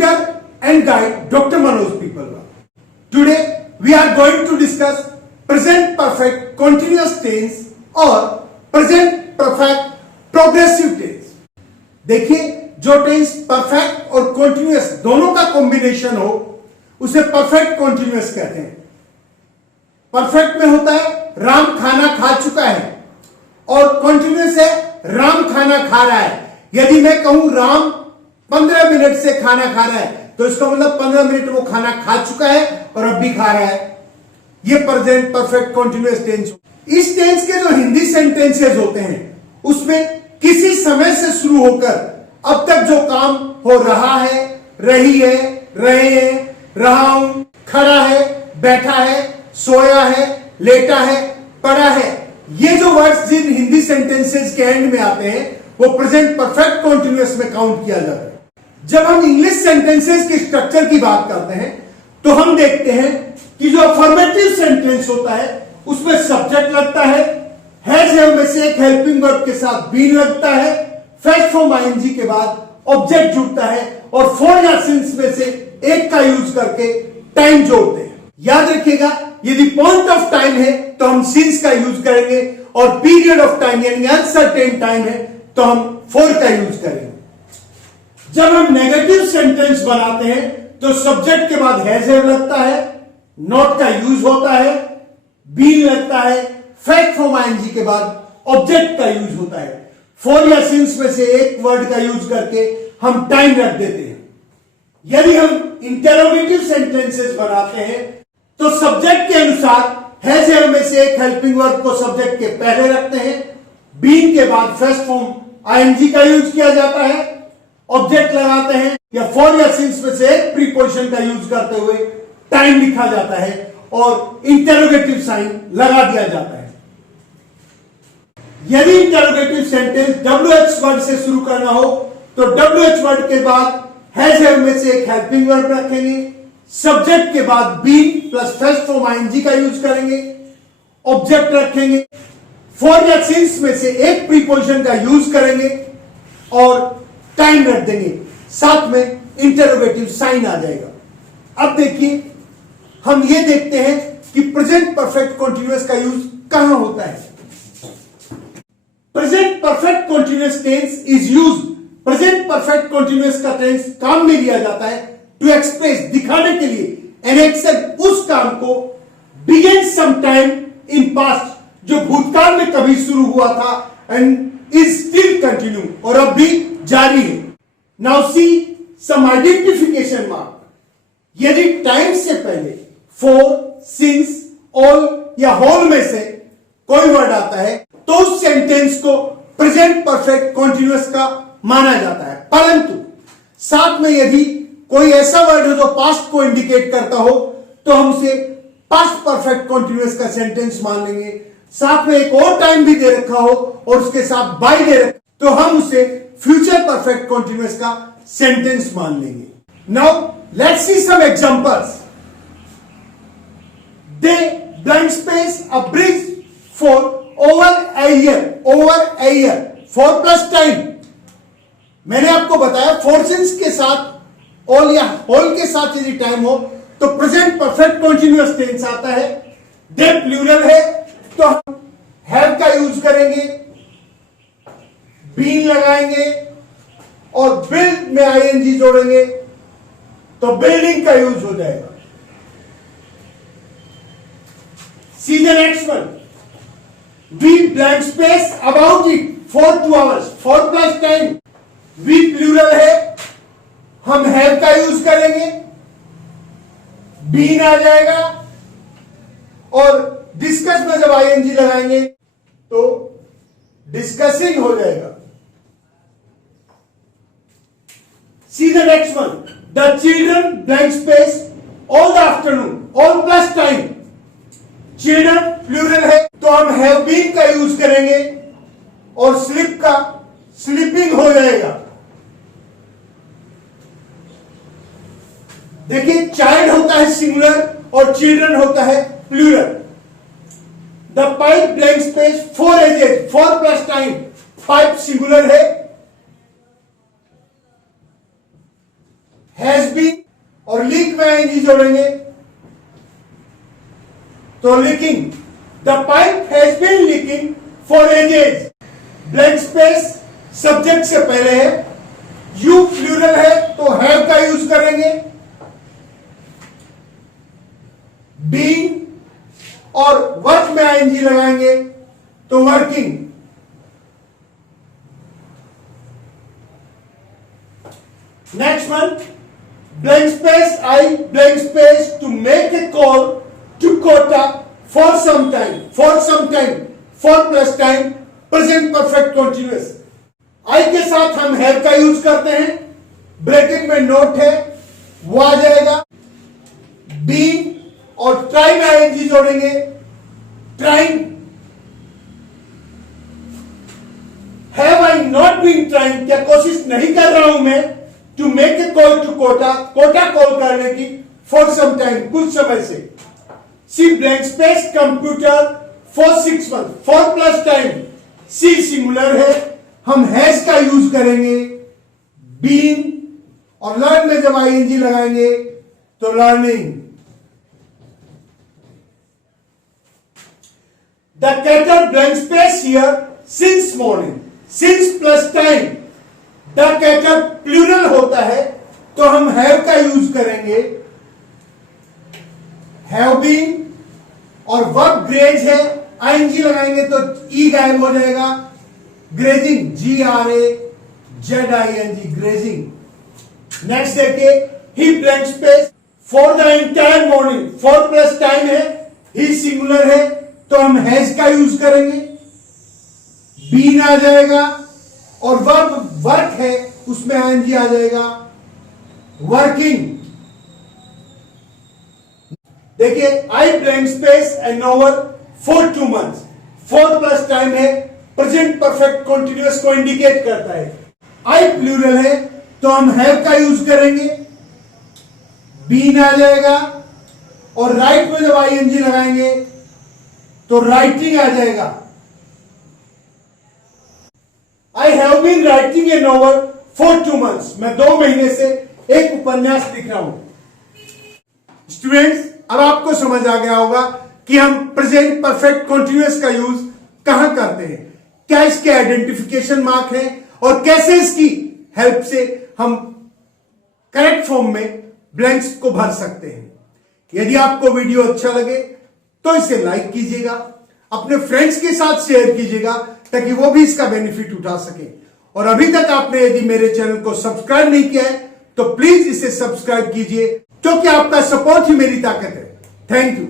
tutor and guide Dr. Manoj Pipalwar. Today we are going to discuss present perfect continuous tense or present perfect progressive tense. देखिए, जो tense perfect और continuous दोनों का combination हो उसे perfect continuous कहते हैं। परफेक्ट में होता है राम खाना खा चुका है और कॉन्टिन्यूअस है राम खाना खा रहा है। यदि मैं कहूं राम 15 मिनट से खाना खा रहा है तो इसका मतलब 15 मिनट वो खाना खा चुका है और अब भी खा रहा है। ये प्रेजेंट परफेक्ट कॉन्टिन्यूअस टेंस। इस टेंस के जो हिंदी सेंटेंसेस होते हैं उसमें किसी समय से शुरू होकर अब तक जो काम हो रहा है, रही है, रहे हैं, रहा हूं, खड़ा है, बैठा है, सोया है, लेटा है, पड़ा है, ये जो वर्ड्स जिन हिंदी सेंटेंसेस के एंड में आते हैं वो प्रेजेंट परफेक्ट कॉन्टिन्यूअस में काउंट किया जाता है। जब हम इंग्लिश सेंटेंसेस के स्ट्रक्चर की बात करते हैं तो हम देखते हैं कि जो अफर्मेटिव सेंटेंस होता है उसमें सब्जेक्ट लगता है, हैज हैव में से एक हेल्पिंग वर्ब के साथ बीन लगता है, फर्स्ट फॉर्म आईएनजी के बाद ऑब्जेक्ट जुड़ता है और फॉर या सिंस में से एक का यूज करके टाइम जोड़ते हैं। याद रखिएगा, यदि पॉइंट ऑफ टाइम है तो हम सिंस का यूज करेंगे और पीरियड ऑफ टाइम यानी अनसर्टेन टाइम है तो हम फॉर का यूज करेंगे। जब हम नेगेटिव सेंटेंस बनाते हैं तो सब्जेक्ट के बाद हैज हैव लगता है, नॉट का यूज होता है, बीन लगता है, फर्स्ट फॉर्म आईएनजी के बाद ऑब्जेक्ट का यूज होता है। फॉर या सिंस में से एक वर्ड का यूज करके हम टाइम रख देते हैं। यदि हम इंटेरोगेटिव सेंटेंसेस बनाते हैं तो सब्जेक्ट के अनुसार हैज हैव में से एक हेल्पिंग वर्ब को सब्जेक्ट के पहले रखते हैं, बीन के बाद फर्स्ट फॉर्म आईएनजी का यूज किया जाता है, ऑब्जेक्ट लगाते हैं या फॉर या सिंस में से एक प्रीपोजिशन का यूज करते हुए टाइम लिखा जाता है और इंटेरोगेटिव साइन लगा दिया जाता है। यदि इंटेरोगेटिव सेंटेंस WH वर्ड से शुरू करना हो तो WH वर्ड के बाद हैज हैव में से एक हेल्पिंग वर्ब रखेंगे, सब्जेक्ट के बाद been plus first form I N G का यूज करेंगे, ऑब्जेक्ट रखेंगे, फॉर या सिंस में से एक प्रीपोजिशन का यूज करेंगे और टाइम रख देंगे, साथ में इंटेरोगेटिव साइन आ जाएगा। अब देखिए, हम ये देखते हैं कि प्रेजेंट परफेक्ट कॉन्टिन्यूअस का यूज कहां होता है। Present perfect continuous tense is used, present perfect continuous का टेंस काम में लिया जाता है टू एक्सप्रेस, दिखाने के लिए एन एक्शन, उस काम को begin some time in past, जो भूतकाल में कभी शुरू हुआ था एंड इज स्टिल कंटिन्यू, और अब भी जारी है। नाउ सी सम आइडेंटिफिकेशन मार्क। यदि टाइम से पहले फॉर, सिंस, ऑल या होल में से कोई वर्ड आता है तो उस सेंटेंस को प्रेजेंट परफेक्ट कॉन्टिन्यूअस का माना जाता है। परंतु साथ में यदि कोई ऐसा वर्ड हो जो पास्ट को इंडिकेट करता हो तो हम उसे पास्ट परफेक्ट कॉन्टिन्यूअस का सेंटेंस मान लेंगे। साथ में एक और टाइम भी दे रखा हो और उसके साथ बाय दे रखा तो हम उसे फ्यूचर परफेक्ट कॉन्टिन्यूअस का सेंटेंस मान लेंगे। Now let's see some examples. They blank space a bridge for over a year, for plus time. मैंने आपको बताया फॉर सिंस के साथ ऑल या होल के साथ यदि टाइम हो तो प्रेजेंट परफेक्ट कॉन्टिन्यूअस टेंस आता है। दे प्लूरल है तो हम हैव का यूज करेंगे, बीन लगाएंगे और बिल्ड में आईएनजी जोड़ेंगे तो बिल्डिंग का यूज हो जाएगा। See the next one. We blank space about it for 2 hours, for plus time. We plural है, हम हैव का यूज करेंगे, बीन आ जाएगा और डिस्कस में जब आईएनजी लगाएंगे तो डिस्कसिंग हो जाएगा। See the next one. The children blank space all the afternoon, all plus time. Children plural है तो हम हैव बीन का यूज करेंगे और स्लिप का स्लीपिंग हो जाएगा। देखिए, चाइल्ड होता है सिंगुलर और चिल्ड्रन होता है plural. The pipe blank space for ages, for plus time. Pipe singular है, हैज बीन और लीक में आएंगी जोड़ेंगे तो leaking, the pipe has been leaking for ages. Blank space subject से पहले है, यू प्लूरल है तो हैव का यूज करेंगे, बीइंग और वर्क में आईएनजी लगाएंगे तो working. Next one, blank space I blank space to make a call to quota for some time, for plus time, present perfect continuous। I के साथ हम have का यूज करते हैं, ब्रैकेट में नोट है वो आ जाएगा, being और try में ing जोड़ेंगे, trying। have I not been trying, क्या कोशिश नहीं कर रहा हूं मैं to make a call to Kota, Kota call करने की फॉर सम टाइम, कुछ समय से। See blank space computer for 6 month, for plus time, see singular है, हम हैज का यूज करेंगे, बीन और लर्न में जब आईएनजी लगाएंगे तो learning. The cater blank space here since morning, since plus time, the cater plural होता है तो हम हैव का यूज करेंगे, हैव बीन और वर्ब ग्रेज है, आईएनजी लगाएंगे तो ई गायब हो जाएगा, ग्रेजिंग, GRAZING, ग्रेजिंग। नेक्स्ट देखिए, he blank space for the entire morning, for plus time है, ही सिंगुलर है तो हम हैज का यूज करेंगे, बीन आ जाएगा और वर्ब वर्क है उसमें आईएनजी आ जाएगा, वर्किंग। देखिए, आई blank space A novel for 2 months, for plus time है, प्रेजेंट परफेक्ट कंटिन्यूअस को इंडिकेट करता है, आई प्लूरल है तो हम हैव का यूज करेंगे, बीन आ जाएगा और राइट में जब आईएनजी लगाएंगे तो राइटिंग आ जाएगा। I have been writing a novel for 2 months, मैं 2 महीने से एक उपन्यास लिख रहा हूं। स्टूडेंट्स, अब आपको समझ आ गया होगा कि हम प्रेजेंट परफेक्ट कंटीन्यूअस का यूज कहां करते हैं, क्या इसके आइडेंटिफिकेशन मार्क है और कैसे इसकी हेल्प से हम करेक्ट फॉर्म में ब्लैंक्स को भर सकते हैं। यदि आपको वीडियो अच्छा लगे तो इसे लाइक कीजिएगा, अपने फ्रेंड्स के साथ शेयर कीजिएगा ताकि वो भी इसका बेनिफिट उठा सके। और अभी तक आपने यदि मेरे चैनल को सब्सक्राइब नहीं किया है तो प्लीज इसे सब्सक्राइब कीजिए, क्योंकि आपका सपोर्ट ही मेरी ताकत है। Thank you.